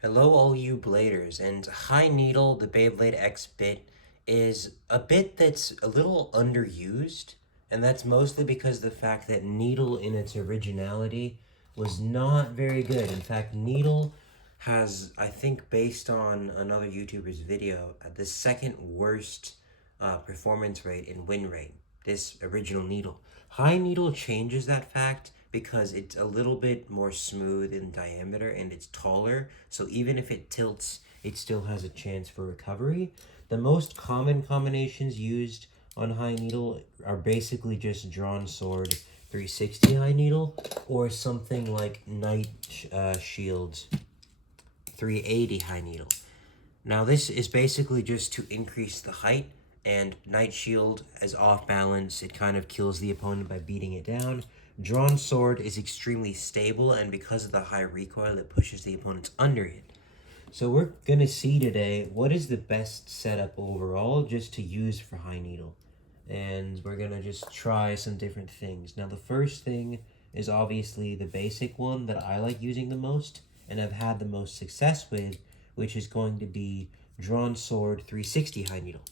Hello all you bladers, and High Needle, the Beyblade X bit, is a bit that's a little underused, and that's mostly because the fact that Needle in its originality was not very good. In fact, Needle has, I think based on another YouTuber's video, the second worst performance rate and win rate, this original Needle. High Needle changes that fact because it's a little bit more smooth in diameter and it's taller, so even if it tilts, it still has a chance for recovery. The most common combinations used on High Needle are basically just Drawn Sword 360 High Needle or something like Night Shield 380 High Needle. Now this is basically just to increase the height, and Night Shield is off balance. It kind of kills the opponent by beating it down. Drawn Sword is extremely stable, and because of the high recoil, it pushes the opponents under it. So we're going to see today what is the best setup overall just to use for High Needle. And we're going to just try some different things. Now the first thing is obviously the basic one that I like using the most and I've had the most success with, which is going to be Drawn Sword 360 High Needle.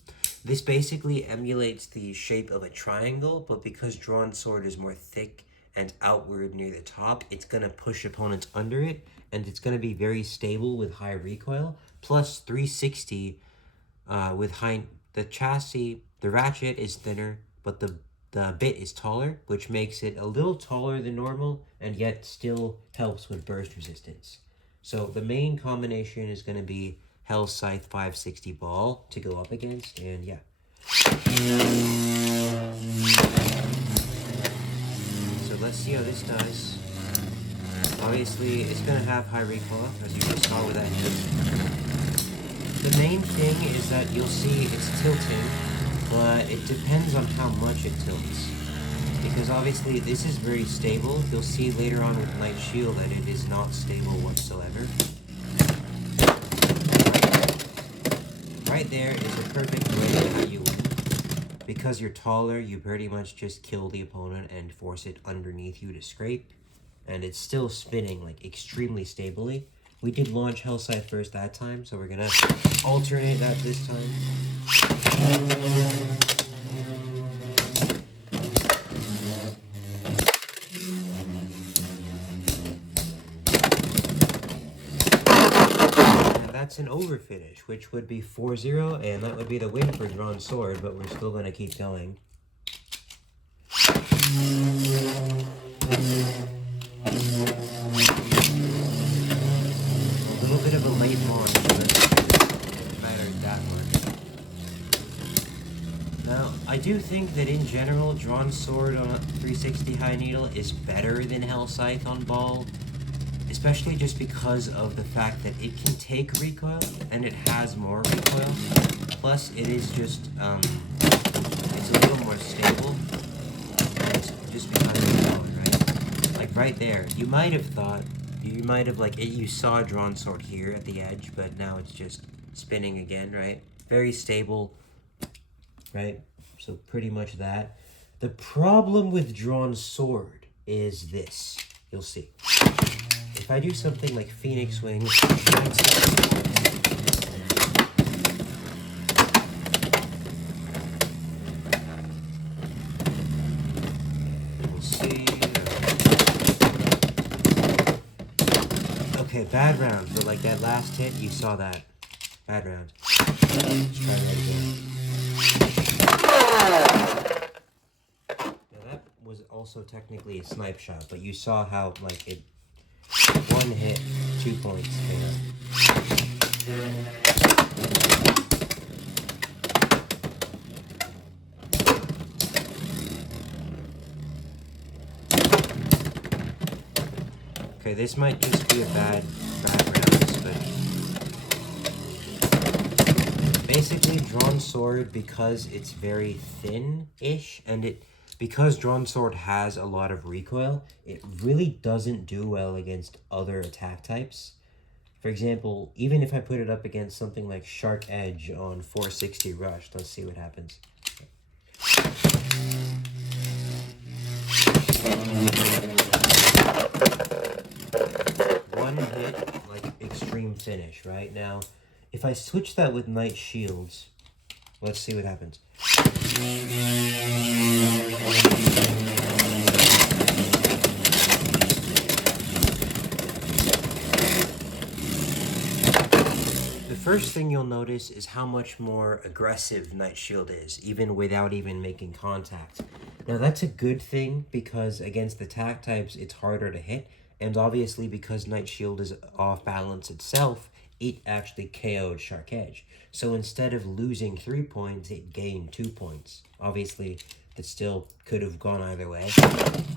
This basically emulates the shape of a triangle, but because Drawn Sword is more thick and outward near the top, it's going to push opponents under it, and it's going to be very stable with high recoil. Plus 360 with high, the chassis, the ratchet is thinner, but the bit is taller, which makes it a little taller than normal, and yet still helps with burst resistance. So the main combination is going to be Hell Scythe 560 ball to go up against, and yeah. So let's see how this does. Obviously, it's going to have high recoil, as you just saw with that hit. The main thing is that you'll see it's tilting, but it depends on how much it tilts. Because obviously this is very stable. You'll see later on with Night Shield that it is not stable whatsoever. Right there is a perfect way how you win. Because you're taller, you pretty much just kill the opponent and force it underneath you to scrape. And it's still spinning like extremely stably. We did launch Hell Scythe first that time, so we're gonna alternate that this time. That's an overfinish, which would be 4-0, and that would be the win for Drawn Sword, but we're still going to keep going. A little bit of a late launch, but it mattered that much. Now, I do think that in general, Drawn Sword on a 360 High Needle is better than Hell Scythe on ball. Especially just because of the fact that it can take recoil, and it has more recoil. Plus, it is just, it's a little more stable. And just because of the tone, right? Like right there, you might have thought, you saw Drawn Sword here at the edge, but now it's just spinning again, right? Very stable, right? So pretty much that. The problem with Drawn Sword is this. You'll see. If I do something like Phoenix Wing, we'll see. Okay, bad round, but like that last hit, you saw that. Bad round. Let's try that again. Now that was also technically a snipe shot, but you saw how like it. One hit, 2 points. Okay, this might just be a bad round, but basically Drawn Sword, because it's very thin-ish, and because Drawn Sword has a lot of recoil, it really doesn't do well against other attack types. For example, even if I put it up against something like Shark Edge on 460 Rush, let's see what happens. One hit, like, extreme finish, right? Now, if I switch that with Knight Shields, let's see what happens. The first thing you'll notice is how much more aggressive Knight Shield is, even without even making contact. Now that's a good thing because against attack types it's harder to hit, and obviously because Knight Shield is off balance itself, it actually KO'd Shark Edge. So instead of losing 3 points, it gained 2 points. Obviously, that still could have gone either way.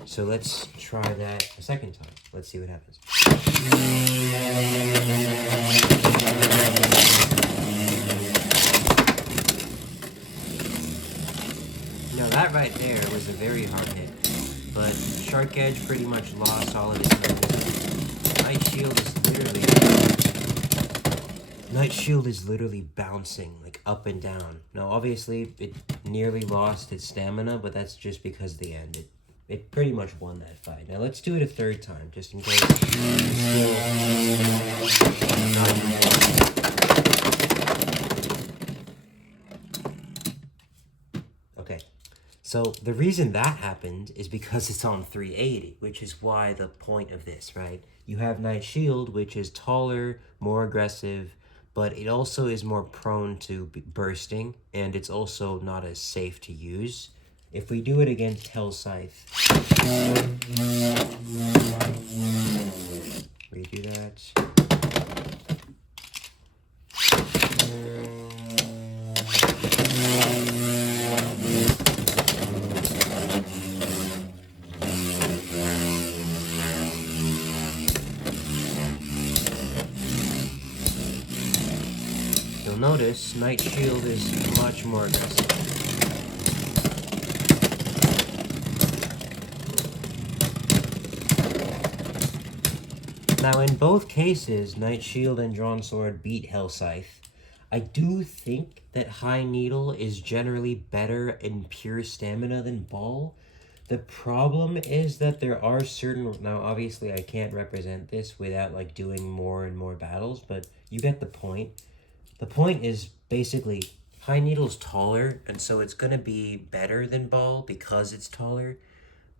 So let's try that a second time. Let's see what happens. Now that right there was a very hard hit, but Shark Edge pretty much lost all of its momentum. Knight Shield is literally bouncing like up and down. Now obviously it nearly lost its stamina, but that's just because of the end. It pretty much won that fight. Now let's do it a third time, just in case. Okay, so the reason that happened is because it's on 380, which is why the point of this, right? You have Knight Shield, which is taller, more aggressive, but it also is more prone to bursting, and it's also not as safe to use. If we do it against Hell Scythe, redo that. You'll notice Knight Shield is much more aggressive. Now, in both cases, Knight Shield and Drawn Sword beat Hell Scythe. I do think that High Needle is generally better in pure stamina than Ball. The problem is that there are certain... Now, obviously, I can't represent this without, like, doing more and more battles, but you get the point. The point is, basically, High Needle's taller, and so it's going to be better than Ball because it's taller.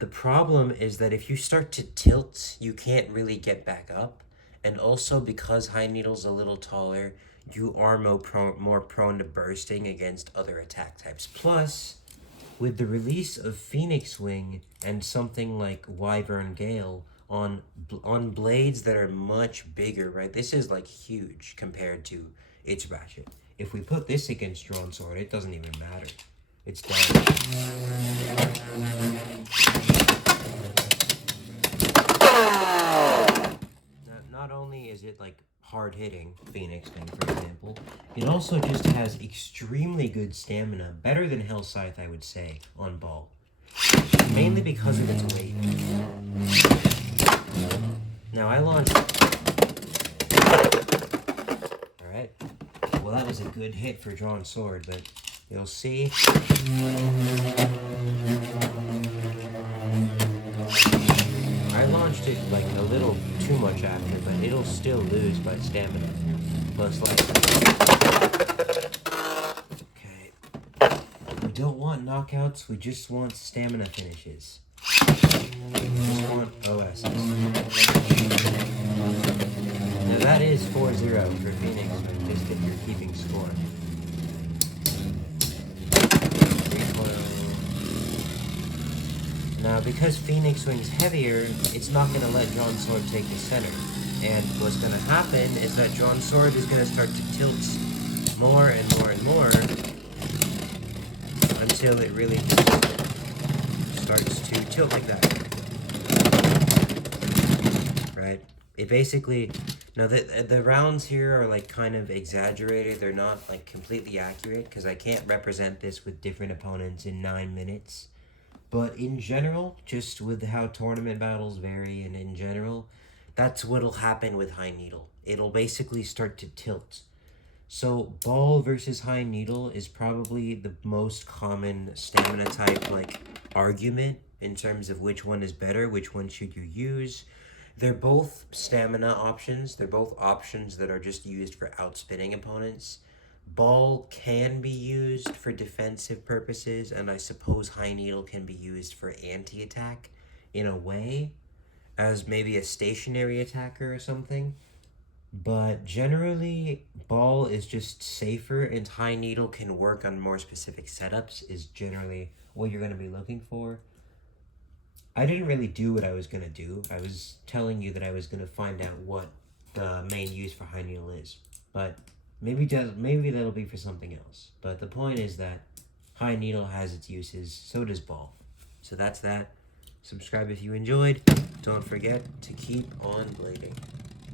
The problem is that if you start to tilt, you can't really get back up. And also because High Needle's a little taller, you are more prone to bursting against other attack types. Plus, with the release of Phoenix Wing and something like Wyvern Gale on blades that are much bigger, right? This is like huge compared to its ratchet. If we put this against Drawn Sword, it doesn't even matter. It's done. Not only is it like hard hitting, Phoenix Wing for example, it also just has extremely good stamina, better than Hell Scythe I would say, on Ball. Mainly because of its weight. Now I launched... Alright, well that was a good hit for Drawn Sword, but you'll see... I launched it like a little too much after, but it'll still lose by stamina, most likely. Okay. We don't want knockouts, we just want stamina finishes. We just want OSs. Now that is 4-0 for Phoenix, just if you're keeping score. Now, because Phoenix Wing's heavier, it's not going to let Drawn Sword take the center. And what's going to happen is that Drawn Sword is going to start to tilt more and more and more until it really starts to tilt like that. Right? It basically... Now, the rounds here are like kind of exaggerated. They're not like completely accurate because I can't represent this with different opponents in 9 minutes. But in general, just with how tournament battles vary, and in general, that's what'll happen with High Needle. It'll basically start to tilt. So Ball versus High Needle is probably the most common stamina type like argument in terms of which one is better, which one should you use. They're both stamina options. They're both options that are just used for outspinning opponents. Ball can be used for defensive purposes, and I suppose High Needle can be used for anti-attack in a way, as maybe a stationary attacker or something. But generally, Ball is just safer, and High Needle can work on more specific setups, is generally what you're going to be looking for. I didn't really do what I was going to do. I was telling you that I was going to find out what the main use for High Needle is. But maybe that'll be for something else. But the point is that High Needle has its uses, so does Ball. So that's that. Subscribe if you enjoyed. Don't forget to keep on blading.